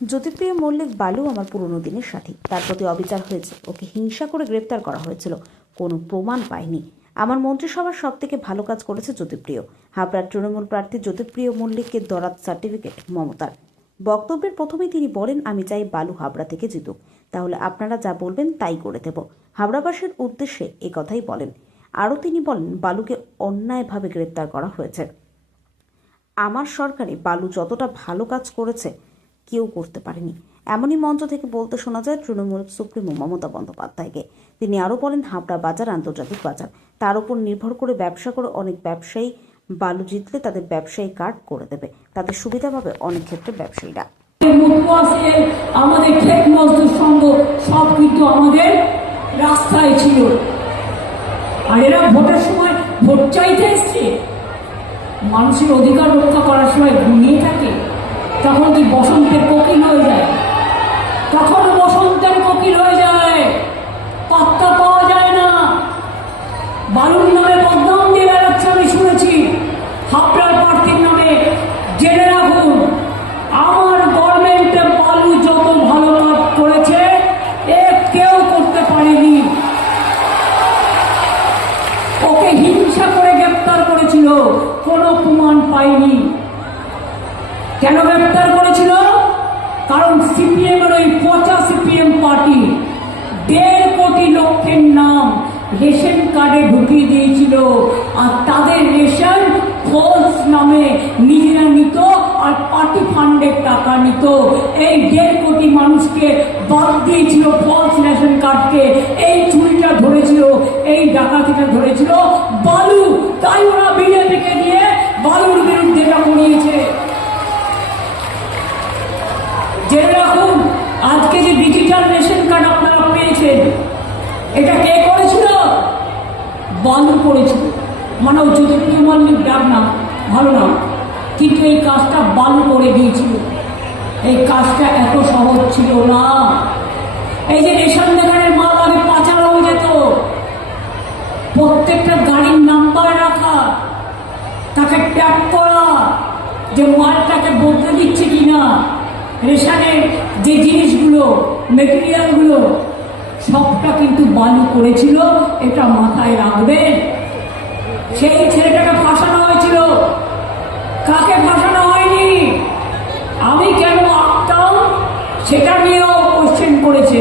জ্যোতিপ্রিয় মল্লিক বালু আমার পুরনো দিনের সাথী। তার প্রতি অবিচার হয়েছে, ওকে হিংসা করে গ্রেপ্তার করা হয়েছিল, কোনো প্রমাণ পায়নি। আমার মন্ত্রিসভার সব থেকে ভালো কাজ করেছে জ্যোতিপ্রিয়। হাবড়ার তৃণমূল প্রার্থী জ্যোতিপ্রিয় মল্লিককে দরাদ সার্টিফিকেট মমতার। বক্তব্যের প্রথমেই তিনি বলেন, আমি চাই বালু হাবড়া থেকে জিতুক, তাহলে আপনারা যা বলবেন তাই করে দেব। হাবড়াবাসীর উদ্দেশ্যে একথাই বলেন। আরও তিনি বলেন, বালুকে অন্যায়ভাবে গ্রেপ্তার করা হয়েছে। আমার সরকারে বালু যতটা ভালো কাজ করেছে কেউ করতে পারেনি, এমনই মঞ্চ থেকে বলতে শোনা যায় তৃণমূল সুপ্রিমো মমতা বন্দ্যোপাধ্যায়কে। তিনি আরও বলেন, হাবড়া বাজার আন্তর্জাতিক বাজার, তার উপর নির্ভর করে ব্যবসা করে অনেক ব্যবসায়ী বালু জিতলে তাদের ব্যবসায়ী কার্ড করে দেবে, তাদের সুবিধা পাবে অনেক ক্ষেত্রে ব্যবসায়ীরা। আমাদের ক্ষেত মজদুর সংঘ সব কিন্তু আমাদের রাস্তায় ছিল, আর এরা ভোটের সময় ভোট চাইতে এসছে। মানুষের অধিকার রক্ষা করার সময় ঘুমিয়ে থাকে, তখন কি বসন্তের কোকিল হয়ে যায়? তখন বসন্তের কোকিল হয়ে যায়, পাত্তা পাওয়া যায় না। বালুর নামে বদনাম দিয়ে বেড়াচ্ছে, আমি শুনেছি। হাবড়ার প্রার্থীর নামে জেনে রাখুন, আমার গভর্নমেন্টে বালু যত ভালো কাজ করেছে এ কেউ করতে পারেনি। ওকে হিংসা করে গ্রেপ্তার করেছিল, কোনো প্রমাণ পাইনি। কেন গ্রেপ্তার করেছিল? কারণ সিপিএম এর ওই পচা সিপিএম পার্টি 1.5 কোটি লোকের নাম রেশন কার্ডে ঢুকিয়ে দিয়েছিল, আর তাদের রেশন ফলস নামে নিজেরা নিত আর পার্টি ফান্ডের টাকা নিত। এই 1.5 কোটি মানুষকে বাদ দিয়েছিল ফলস রেশন কার্ডকে। এই চুরিটা ধরেছিল, এই ডাকাতিটা ধরেছিল বালু। তাই ওরা বিজেপিকে দিয়ে বালুর বিরুদ্ধে এটা করিয়েছে। জেনে রাখুন, আজকে যে ডিজিটাল রেশন কার্ড আপনারা পেয়েছেন, এটা কে করেছিল? বালু করেছিল। মানে জ্যোতিপ্রিয় মল্লিক ডাক না, ভালো না, কিন্তু এই কাজটা বালু করে দিয়েছিল। এই কাজটা এত সহজ ছিল না। এই যে রেশন দোকানের মাল আগে পাচার হয়ে যেত, প্রত্যেকটা গাড়ির নাম্বার রাখা, তাকে ট্যাপ করা যে মালটাকে বদলে দিচ্ছে কিনা, রেশনের যে জিনিসগুলো মেটেরিয়ালগুলো সবটা কিন্তু বালু করেছিল, এটা মাথায় রাখবেন। সেই ছেলেটাকে ফাঁসানো হয়েছিল, কাকে ফাঁসানো হয়নি, আমি কেন আঁকতাম সেটা নিয়েও কোশ্চেন করেছে।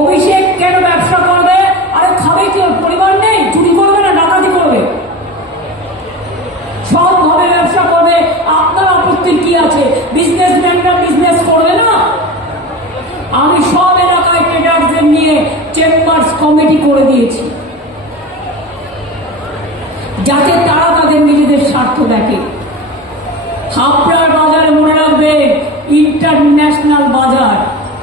অভিষেক কেন ব্যবসা করবে? আরে খাবে কি? পরিবার নেই? চুরি করবে না ডাকাতি করবে? সবভাবে ব্যবসা করবে, আপনার আপত্তির কি আছে? বিজনেসম্যানরা বিজনেস করবে না? আমি সব এলাকায় ট্রেডারদের নিয়ে চেম্বার্স কমিটি করে দিয়েছি, যাতে তারা তাদের নিজেদের স্বার্থ দেখে। হাবড়ার বাজারে মনে রাখবে, ইন্টারন্যাশনাল